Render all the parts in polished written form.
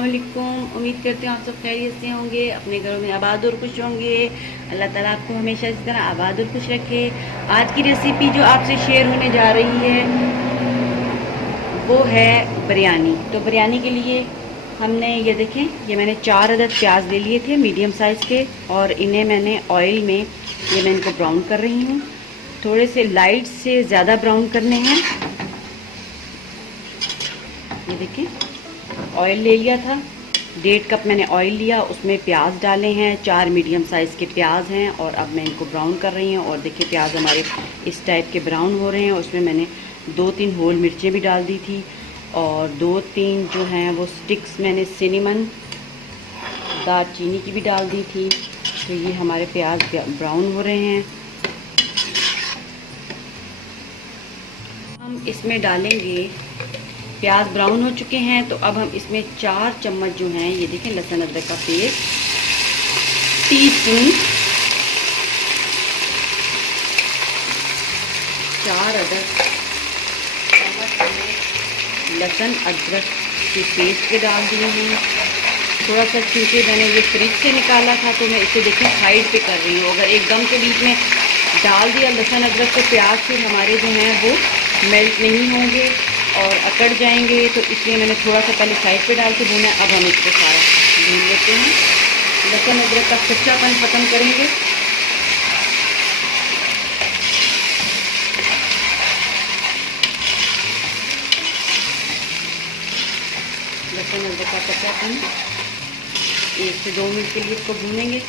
अस्सलाम वालेकुम। उम्मीद करते हैं आप सब खैरियत से होंगे, अपने घरों में आबाद और खुश होंगे। अल्लाह ताला आपको हमेशा इस तरह आबाद और खुश रखे। आज की रेसिपी जो आपसे शेयर होने जा रही है वो है बिरयानी। तो बिरयानी के लिए हमने ये देखें, ये मैंने 4 अदद प्याज ले लिए थे मीडियम साइज़ के, और इन्हें मैंने ऑयल में ये मैं इनको ब्राउन कर रही हूँ। थोड़े से लाइट से ज़्यादा ब्राउन करने हैं। ये देखें, ऑयल ले लिया था, 1.5 कप मैंने ऑयल लिया, उसमें प्याज डाले हैं, 4 मीडियम साइज़ के प्याज हैं, और अब मैं इनको ब्राउन कर रही हूँ। और देखिए प्याज हमारे इस टाइप के ब्राउन हो रहे हैं। उसमें मैंने 2-3 होल मिर्चें भी डाल दी थी, और 2-3 जो हैं वो स्टिक्स मैंने सिनेमन दालचीनी की भी डाल दी थी। तो ये हमारे प्याज ब्राउन हो रहे हैं। हम इसमें डालेंगे, प्याज ब्राउन हो चुके हैं, तो अब हम इसमें 4 चम्मच जो हैं ये देखें लहसुन अदरक का पेस्ट, टीस्पून 4 अदरक चम्मच लहसुन अदरक के पेस्ट के डाल दिए हैं। थोड़ा सा क्योंकि मैंने ये फ्रिज से निकाला था तो मैं इसे देखें साइड पे कर रही हूँ। अगर एकदम के बीच में डाल दिया लहसुन अदरक के प्याज, फिर हमारे जो हैं वो मेल्ट नहीं होंगे और अकड़ जाएंगे, तो इसलिए मैंने थोड़ा सा पहले साइड पे डाल के भूना। अब हम इसको सारा भून लेते हैं, लहसुन अदरक का कच्चापन ख़त्म करेंगे। लहसुन अदरक का कच्चापन 1 से 2 मिनट के लिए इसको भूनेंगे,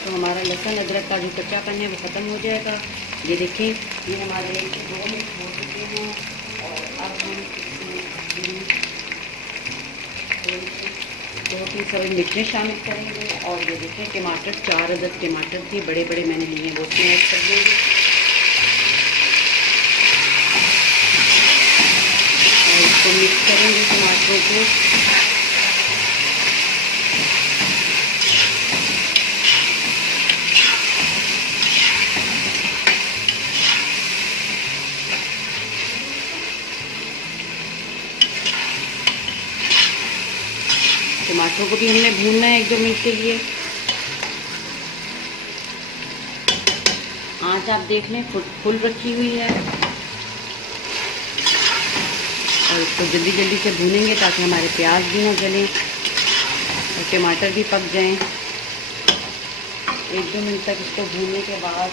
तो हमारा लहसुन अदरक का जो कच्चापन है वो ख़त्म हो जाएगा। ये देखें, ये हमारे 1 से 2 मिनट हो चुके हैं, और अब हम इसमें 2-3 सब्ज़ मिर्चें शामिल करेंगे। और ये देखें टमाटर, 4 अदद टमाटर थे, बड़े बड़े मैंने लिए हैं, वो उसमें ऐड कर देंगे। और इसको मिक्स करेंगे टमाटरों को। टमाटरों को भी हमने भूनना है 1-2 मिनट के लिए। आँच आप देख लें फुल रखी हुई है, और इसको जल्दी जल्दी से भूनेंगे ताकि हमारे प्याज भी ना जलें और टमाटर भी पक जाएं। 1-2 मिनट तक इसको भूनने के बाद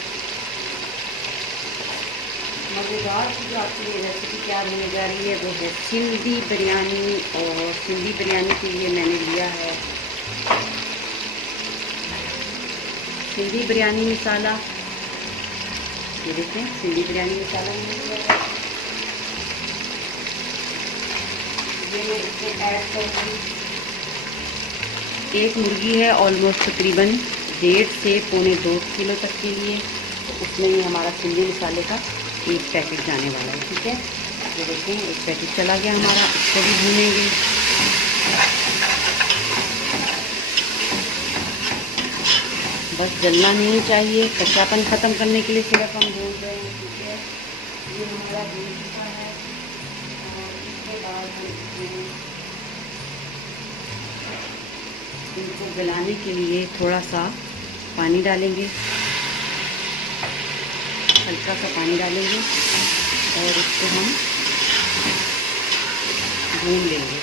मज़ेदार की जो आपकी ये रेसिपी तैयार होने जा रही है वो है सिंधी बिरयानी। और सिंधी बिरयानी के लिए मैंने लिया है सिंधी बिरयानी मसाला। ये देखें, सिंधी बिरयानी मसाला मैंने लिया है, ये मैं इसमें ऐड करूँगी। 1 मुर्गी है ऑलमोस्ट तकरीबन 1.5 से 1.25 किलो तक के लिए, तो उसमें ही हमारा सिंधी मसाले का 1 पैकेट जाने वाला है। ठीक है, ये देखें 1 पैकेट चला गया हमारा, इसको भी भूनेंगे। बस जलना नहीं चाहिए, कच्चापन ख़त्म करने के लिए सिर्फ हम भून रहे हैं। ठीक है, ये हमारा भून चुका है, और इसके बाद हम इनको गलाने के लिए थोड़ा सा पानी डालेंगे, हल्का सा पानी डालेंगे, और इसको हम भून लेंगे।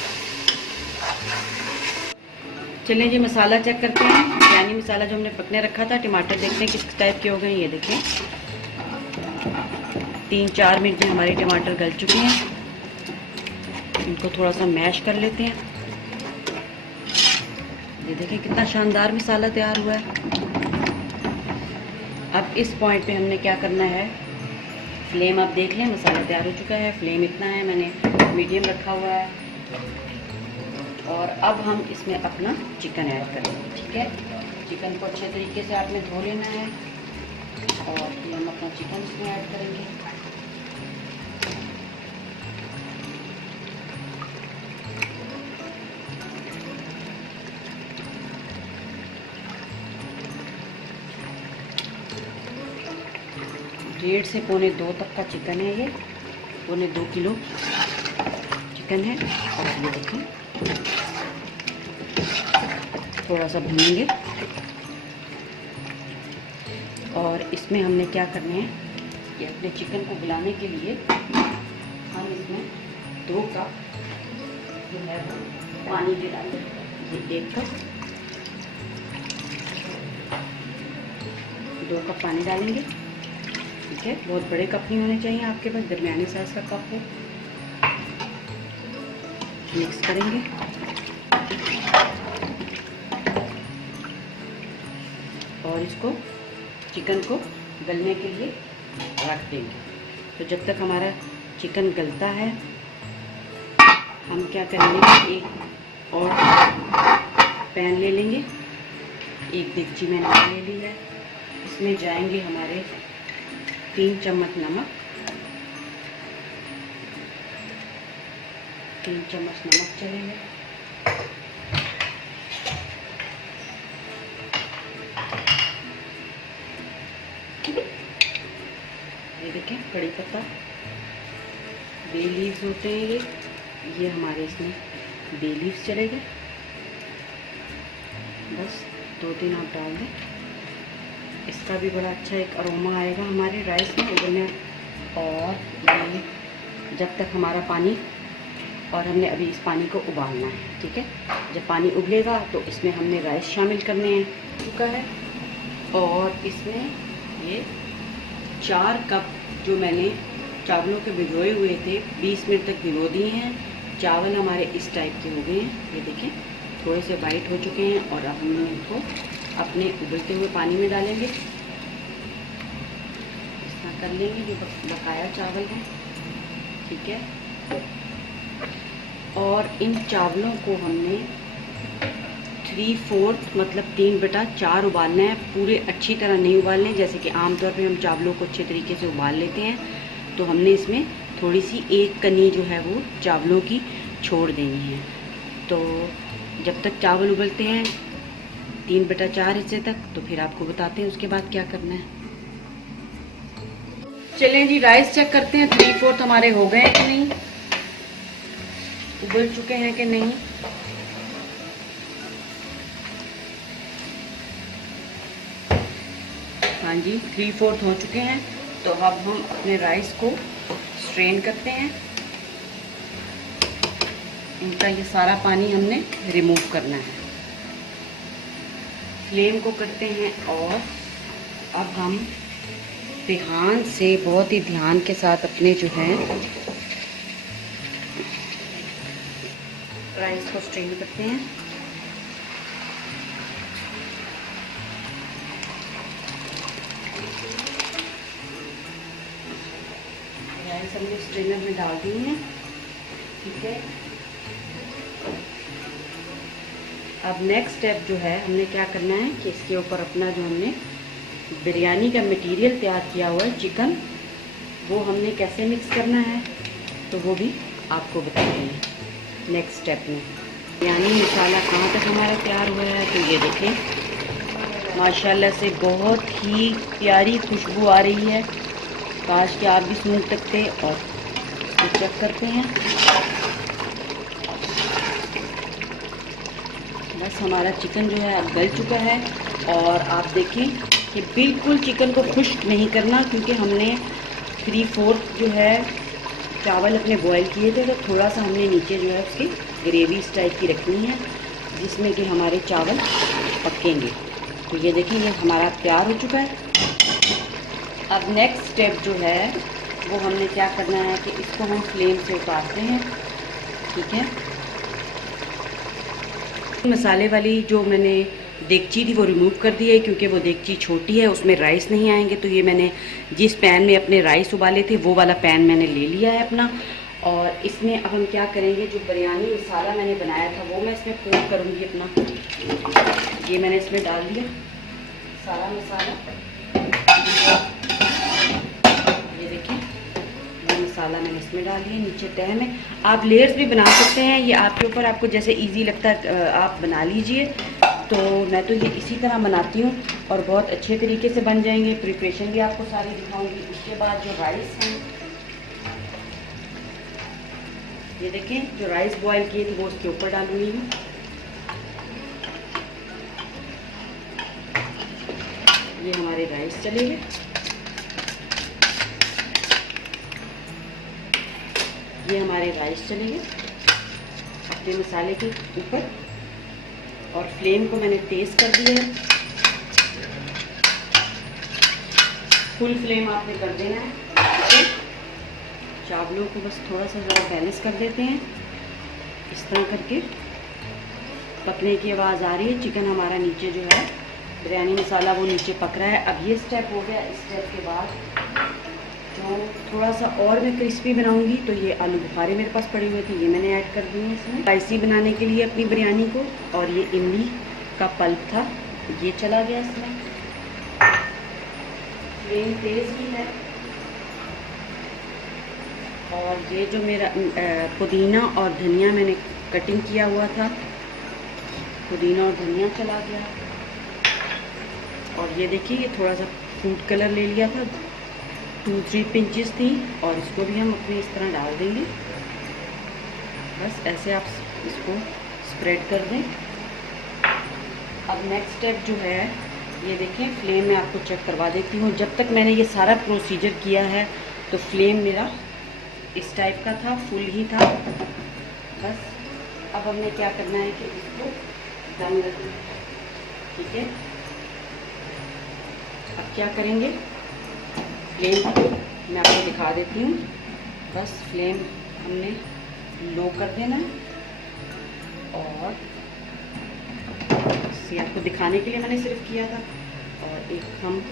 चलिए जी, मसाला चेक करते हैं। बिरयानी मसाला जो हमने पकने रखा था, टमाटर देखते हैं किस टाइप के हो गए। ये देखें 3-4 मिनट में हमारे टमाटर गल चुके हैं। इनको थोड़ा सा मैश कर लेते हैं। ये देखें कितना शानदार मसाला तैयार हुआ है। अब इस पॉइंट पे हमने क्या करना है, फ्लेम आप देख लें, मसाला तैयार हो चुका है, फ्लेम इतना है, मैंने मीडियम रखा हुआ है। और अब हम इसमें अपना चिकन ऐड करेंगे। ठीक है, चिकन को अच्छे तरीके से आपने धो लेना है, और फिर हम अपना चिकन इसमें ऐड करेंगे। डेढ़ से 1.25 तक का चिकन है, ये 1.25 किलो चिकन है। और ये देखें थोड़ा सा भूनेंगे। और इसमें हमने क्या करना है कि अपने चिकन को गलाने के लिए हम इसमें 2 कप जो है वो पानी दे डालेंगे। 1 कप, 2 कप पानी डालेंगे। ठीक है, बहुत बड़े कप नहीं होने चाहिए आपके पास, दरमियाने साइज का कप हो। मिक्स करेंगे और इसको चिकन को गलने के लिए रख देंगे। तो जब तक हमारा चिकन गलता है हम क्या करेंगे, एक और पैन ले लेंगे। एक देगची मैंने ले ली है, इसमें जाएंगे हमारे 3 चम्मच नमक, 3 चम्मच नमक चलेंगे। ये देखें, कड़ी पत्ता, बे लीव्स होते हैं ये हमारे इसमें बे लीव्स चलेंगे। बस 2-3 आप डाल दें, इसका भी बड़ा अच्छा एक अरोमा आएगा हमारे राइस में उबलने। और ये जब तक हमारा पानी, और हमने अभी इस पानी को उबालना है। ठीक है, जब पानी उबलेगा तो इसमें हमने राइस शामिल करने हैं। चुका है, और इसमें ये 4 कप जो मैंने चावलों के भिगोए हुए थे 20 मिनट तक भिगो दिए हैं। चावल हमारे इस टाइप के हो गए हैं, ये देखें थोड़े से वाइट हो चुके हैं। और अब हम इनको अपने उबलते हुए पानी में डालेंगे। इस तरह कर लेंगे जो बकाया चावल हैं। ठीक है, और इन चावलों को हमने 3/4 मतलब 3/4 उबालना है। पूरे अच्छी तरह नहीं उबालने, जैसे कि आमतौर पे हम चावलों को अच्छे तरीके से उबाल लेते हैं। तो हमने इसमें थोड़ी सी 1 कनी जो है वो चावलों की छोड़ देनी है। तो जब तक चावल उबलते हैं 3/4 हिस्से तक, तो फिर आपको बताते हैं उसके बाद क्या करना है। चलें जी, राइस चेक करते हैं 3/4 हमारे हो गए हैं कि नहीं, उबल चुके हैं कि नहीं। हाँ जी, 3/4 हो चुके हैं। तो अब हम अपने राइस को स्ट्रेन करते हैं। इनका ये सारा पानी हमने रिमूव करना है। फ्लेम को करते हैं और अब हम ध्यान से, बहुत ही ध्यान के साथ अपने जो है राइस को स्ट्रेन करते हैं। राइस हमने स्ट्रेनर में डाल दी है। ठीक है, अब नेक्स्ट स्टेप जो है हमने क्या करना है कि इसके ऊपर अपना जो हमने बिरयानी का मटेरियल तैयार किया हुआ है चिकन, वो हमने कैसे मिक्स करना है तो वो भी आपको बताएंगे नेक्स्ट स्टेप में। बिरयानी मसाला कहाँ तक हमारा तैयार हुआ है, तो ये देखें माशाल्लाह से बहुत ही प्यारी खुशबू आ रही है। काश कि आप भी सूंघ सकते। और इसको चेक करते हैं, बस हमारा चिकन जो है अब गल चुका है। और आप देखें कि बिल्कुल चिकन को खुश्क नहीं करना, क्योंकि हमने 3/4 जो है चावल अपने बॉयल किए थे। तो थोड़ा सा हमने नीचे जो है उसकी ग्रेवी इस टाइप की रखनी है जिसमें कि हमारे चावल पकेंगे। तो ये देखिए ये हमारा तैयार हो चुका है। अब नेक्स्ट स्टेप जो है वो हमने क्या करना है कि इसको हम फ्लेम से उतारते हैं। ठीक है, मसाले वाली जो मैंने देगची थी वो रिमूव कर दी है, क्योंकि वो देगची छोटी है, उसमें राइस नहीं आएंगे। तो ये मैंने जिस पैन में अपने राइस उबाले थे वो वाला पैन मैंने ले लिया है अपना। और इसमें अब हम क्या करेंगे, जो बिरयानी मसाला मैंने बनाया था वो मैं इसमें पोर करूँगी अपना। ये मैंने इसमें डाल दिया सारा मसाला। ये देखिए ये मसाला मैंने इसमें डाल दिया नीचे तह में। आप लेयर्स भी बना सकते हैं, ये आपके ऊपर, आपको जैसे इजी लगता है आप बना लीजिए। तो मैं तो ये इसी तरह बनाती हूँ और बहुत अच्छे तरीके से बन जाएंगे। प्रिपरेशन भी आपको सारी दिखाऊंगी। उसके बाद जो राइस हैं, ये देखें जो राइस बॉयल किए थे वो उसके ऊपर डालूंगी मैं। ये हमारे राइस चले गए। ये हमारे राइस चले गए अपने मसाले के ऊपर, और फ्लेम को मैंने तेज़ कर दिया है। फुल फ्लेम आपने कर देना है, ठीक है। चावलों को बस थोड़ा सा ज़रा बैलेंस कर देते हैं, इस तरह करके पकने की आवाज़ आ रही है। चिकन हमारा नीचे जो है बिरयानी मसाला वो नीचे पक रहा है। अब ये स्टेप हो गया। इस स्टेप के बाद जो थोड़ा सा और मैं क्रिस्पी बनाऊंगी, तो ये आलू बुखारे मेरे पास पड़े हुए थे, ये मैंने ऐड कर दिए हैं इसमें स्पाइसी बनाने के लिए अपनी बिरयानी को। और ये इमली का पल्प था, ये चला गया इसमें। फ्लेम तेज़ भी है। और ये जो मेरा पुदीना और धनिया मैंने कटिंग किया हुआ था, पुदीना और धनिया चला गया। और ये देखिए, ये थोड़ा सा फूड कलर ले लिया था, 2-3 पिंचेस थी, और इसको भी हम अपने इस तरह डाल देंगे। बस ऐसे आप इसको स्प्रेड कर दें। अब नेक्स्ट स्टेप जो है, ये देखें, फ्लेम में आपको चेक करवा देती हूँ। जब तक मैंने ये सारा प्रोसीजर किया है तो फ्लेम मेरा इस टाइप का था, फुल ही था। बस अब हमने क्या करना है कि इसको दम रखना, ठीक है। अब क्या करेंगे, फ्लेम को मैं आपको दिखा देती हूँ। बस फ्लेम हमने लो कर देना है, और इसे आपको दिखाने के लिए मैंने सिर्फ किया था। और एक हम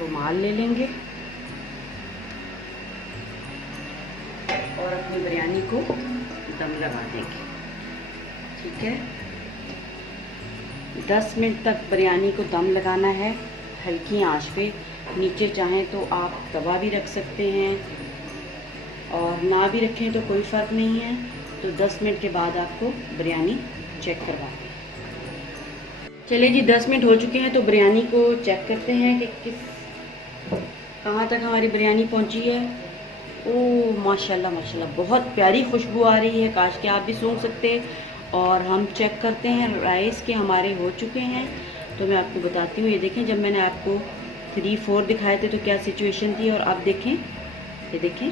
रुमाल ले लेंगे और अपनी बिरयानी को दम लगा देंगे, ठीक है। 10 मिनट तक बिरयानी को दम लगाना है हल्की आंच पे। नीचे चाहें तो आप तवा भी रख सकते हैं, और ना भी रखें तो कोई फ़र्क नहीं है। तो 10 मिनट के बाद आपको बिरयानी चेक करवा दें। चलिए जी, 10 मिनट हो चुके हैं, तो बिरयानी को चेक करते हैं कि कहाँ तक हमारी बिरयानी पहुँची है। ओह माशाल्लाह माशाल्लाह, बहुत प्यारी खुशबू आ रही है, काश कि आप भी सूंघ सकते। और हम चेक करते हैं राइस के हमारे हो चुके हैं। तो मैं आपको बताती हूँ, ये देखें, जब मैंने आपको 3-4 दिखाए थे तो क्या सिचुएशन थी, और अब देखें, ये देखें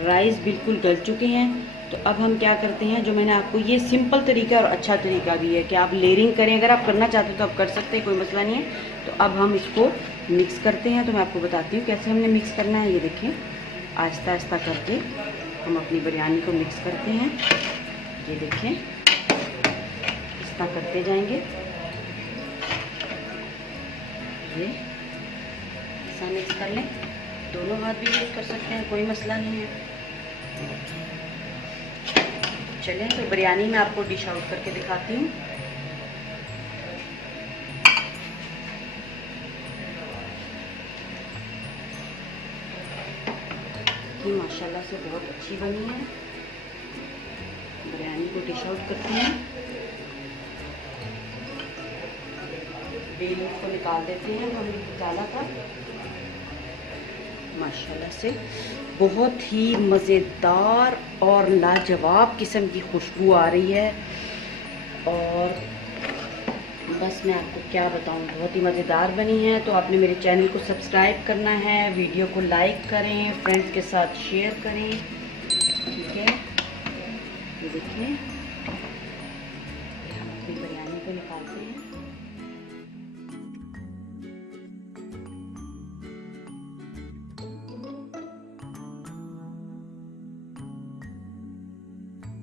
राइस बिल्कुल गल चुके हैं। तो अब हम क्या करते हैं, जो मैंने आपको, ये सिंपल तरीका और अच्छा तरीका भी है कि आप लेयरिंग करें। अगर आप करना चाहते हो तो आप कर सकते हैं, कोई मसला नहीं है। तो अब हम इसको मिक्स करते हैं। तो मैं आपको बताती हूँ कैसे हमने मिक्स करना है। ये देखें, आहिस्ता आहिस्ता करके हम अपनी बिरयानी को मिक्स करते हैं। ये देखें, इस तरह करते जाएंगे। ये ऐसा मिक्स कर लें, दोनों हाथ भी यूज़ कर सकते हैं, कोई मसला नहीं है। चलें, तो बिरयानी मैं आपको डिश आउट करके दिखाती हूँ। ये माशाल्लाह से बहुत अच्छी बनी है। बिरयानी को डिश आउट करती हैं, बेल को निकाल देते हैं, वो हमने डाला था। माशाल्लाह से बहुत ही मज़ेदार और लाजवाब किस्म की खुशबू आ रही है। और बस मैं आपको क्या बताऊं, बहुत ही मज़ेदार बनी है। तो आपने मेरे चैनल को सब्सक्राइब करना है, वीडियो को लाइक करें, फ्रेंड्स के साथ शेयर करें, ठीक है। ये देखिए, हम अपनी बिरयानी को निकालते हैं।